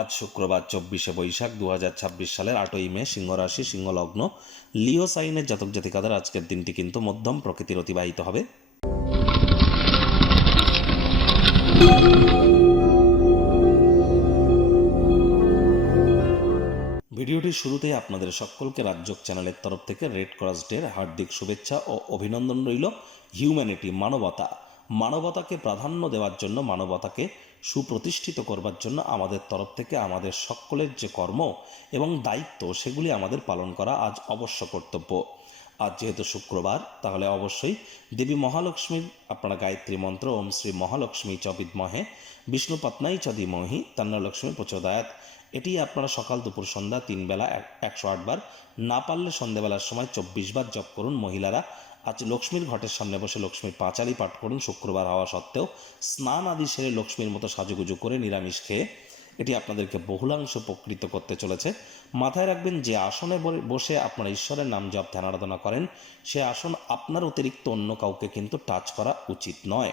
আজ শুক্রবার 24শে বৈশাখ 2026 সালের 8ই মে, সিংহ রাশি, সিংহ লগ্ন, লিও সাইনের জাতক জাতিকাদের আজকের দিনটি কিন্তু মধ্যম প্রকৃতির অতিবাহিত হবে। ভিডিওটির শুরুতেই আপনাদের সকলকে রাজযোগ চ্যানেলের তরফ থেকে রেড ক্রস ডের হার্দিক শুভেচ্ছা ও অভিনন্দন রইল। হিউম্যানিটি, মানবতাকে প্রাধান্য দেওয়ার জন্য, মানবতাকে সুপ্রতিষ্ঠিত করবার জন্য আমাদের তরফ থেকে আমাদের সকলের যে কর্ম এবং দায়িত্ব, সেগুলি আমাদের পালন করা আজ অবশ্য কর্তব্য। আজ যেহেতু শুক্রবার, তাহলে অবশ্যই দেবী মহালক্ষ্মীর আপনারা গায়ত্রী মন্ত্র ওম শ্রী মহালক্ষ্মী চ বিদ্মহে বিষ্ণু পত্নাই চ ধীমহি তন্নো লক্ষ্মী প্রচোদয়াৎ, এটি আপনারা সকাল দুপুর সন্ধ্যা 3 বেলা 108 বার, না পারলে সন্ধ্যেবেলার সময় 24 বার জপ করুন। মহিলারা আজ লক্ষ্মীর ঘটের সামনে বসে লক্ষ্মীর পাঁচালি পাঠ করুন। শুক্রবার হওয়া সত্ত্বেও স্নান আদি সেরে লক্ষ্মীর মতো সাজুগুজু করে নিরামিষ খেয়ে এটি আপনাদেরকে বহুলাংশ উপকৃত করতে চলেছে। মাথায় রাখবেন, যে আসনে বসে আপনারা ঈশ্বরের নাম জপ ধ্যান আরাধনা করেন, সে আসন আপনার অতিরিক্ত অন্য কাউকে কিন্তু টাচ করা উচিত নয়।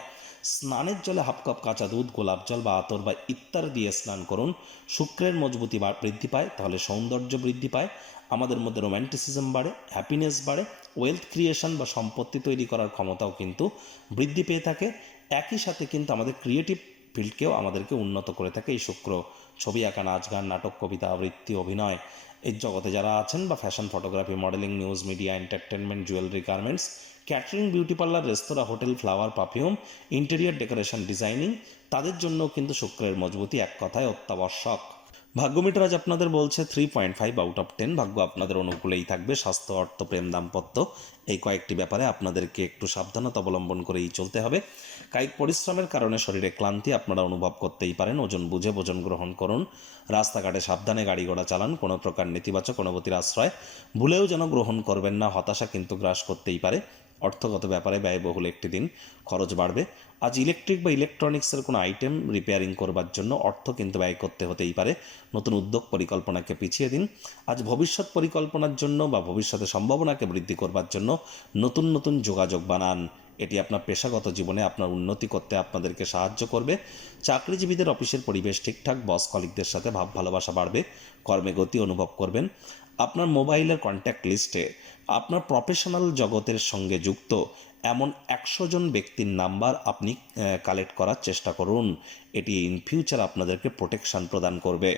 স্নানের জলে হাফ কাপ কাঁচা দুধ, গোলাপ জল বা আতর বা ইত্যাদি দিয়ে স্নান করুন। শুক্রের মজবুতি বৃদ্ধি পায়, তাহলে সৌন্দর্য বৃদ্ধি পায়, আমাদের মধ্যে রোম্যান্টিসিজম বাড়ে, হ্যাপিনেস বাড়ে, ওয়েলথ ক্রিয়েশন বা সম্পত্তি তৈরি করার ক্ষমতাও কিন্তু বৃদ্ধি পেয়ে থাকে। একই সাথে কিন্তু আমাদের ক্রিয়েটিভ ফিল্ডকেও আমাদেরকে উন্নত করে থাকে এই শুক্র। ছবি আঁকা, নাচ গান, নাটক, কবিতা আবৃত্তি, অভিনয়, এই জগতে যারা আছেন, বা fashion, photography, modelling, news media, entertainment, jewellery, garments, catering, beauty parlour, restaurant, hotel, flower, perfume, interior decoration, designing, তাদের জন্য কিন্তু শুক্রের মজবুতি এক কথায় অত্যাবশ্যক। ভাগ্যমিটার আজ আপনাদের বলছে 3.5 আউট অফ 10। ভাগ্য আপনাদের অনুকূলেই থাকবে। স্বাস্থ্য, অর্থ, প্রেম, দাম্পত্য, এই কয়েকটি ব্যাপারে আপনাদেরকে একটু সাবধানতা অবলম্বন করেই চলতে হবে। কায়িক পরিশ্রমের কারণে শরীরে ক্লান্তি আপনারা অনুভব করতেই পারেন। ওজন বুঝে ভোজন গ্রহণ করুন। রাস্তাঘাটে সাবধানে গাড়ি ঘোড়া চালান। কোনো প্রকার নেতিবাচক অনুভূতির আশ্রয় ভুলেও যেন গ্রহণ করবেন না। হতাশা কিন্তু গ্রাস করতেই পারে। অর্থগত ব্যাপারে ব্যয়বহুল একটি দিন, খরচ বাড়বে। আজ ইলেকট্রিক বা ইলেকট্রনিক্সের কোনো আইটেম রিপেয়ারিং করবার জন্য অর্থ কিন্তু ব্যয় করতে হতেই পারে। নতুন উদ্যোগ পরিকল্পনাকে পিছিয়ে দিন। আজ ভবিষ্যৎ পরিকল্পনার জন্য বা ভবিষ্যতে সম্ভাবনাকে বৃদ্ধি করবার জন্য নতুন নতুন যোগাযোগ বানান। এটি আপনার পেশাগত জীবনে আপনার উন্নতি করতে আপনাদেরকে সাহায্য করবে। চাকরিজীবীদের অফিসের পরিবেশ ঠিকঠাক, বস কলিগদের সাথে ভাব ভালোবাসা বাড়বে, কর্মে গতি অনুভব করবেন। আপনার মোবাইলের কন্ট্যাক্ট লিস্টে আপনার প্রফেশনাল জগতের সঙ্গে যুক্ত এমন 100 জন ব্যক্তির নাম্বার আপনি কালেক্ট করার চেষ্টা করুন। এটি ইন ফিউচার আপনাদেরকে প্রোটেকশন প্রদান করবে।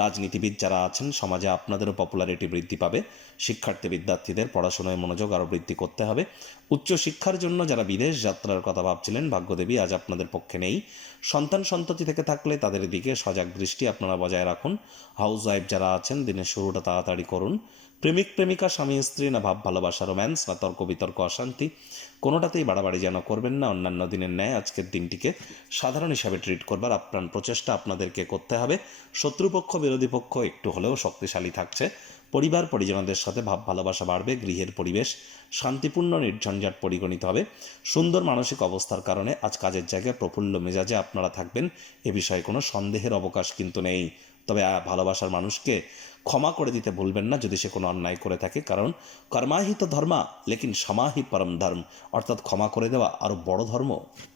রাজনীতিবিদ যারা আছেন, সমাজে আপনাদেরও পপুলারিটি বৃদ্ধি পাবে। শিক্ষার্থী বিদ্যার্থীদের পড়াশোনায় মনোযোগ আরও বৃদ্ধি করতে হবে। উচ্চশিক্ষার জন্য যারা বিদেশ যাত্রার কথা ভাবছিলেন, ভাগ্যদেবী আজ আপনাদের পক্ষে নেই। সন্তান সন্ততি থেকে থাকলে তাদের দিকে সজাগ দৃষ্টি আপনারা বজায় রাখুন। হাউস ওয়াইফ যারা আছেন, দিনের শুরুটা তাড়াতাড়ি করুন। প্রেমিক প্রেমিকা, স্বামী স্ত্রী, না ভাব ভালোবাসা, রোম্যান্স, বা তর্ক বিতর্ক, অশান্তি, কোনোটাতেই বাড়াবাড়ি যেন করবেন না। অন্যান্য দিনের ন্যায় আজকের দিনটিকে সাধারণ হিসাবে ট্রিট করবার আপ্রাণ প্রচেষ্টা আপনাদেরকে করতে হবে। শত্রুপক্ষ, বিরোধী পক্ষ একটু হলেও শক্তিশালী থাকছে। পরিবার পরিজনদের সাথে ভাব ভালোবাসা বাড়বে। গৃহের পরিবেশ শান্তিপূর্ণ, নির্ঝঞ্ঝাট পরিগণিত হবে। সুন্দর মানসিক অবস্থার কারণে আজ কাজের জায়গায় প্রফুল্ল মেজাজে আপনারা থাকবেন। এ বিষয়ে কোনো সন্দেহের অবকাশ কিন্তু নেই। তবে ভালোবাসার মানুষকে ক্ষমা করে দিতে ভুলবেন না যদি সে কোনো অন্যায় করে থাকে, কারণ কর্মাহিত ধর্মা লেকিন সমাহি পরম ধর্ম, অর্থাৎ ক্ষমা করে দেওয়া আরও বড় ধর্ম।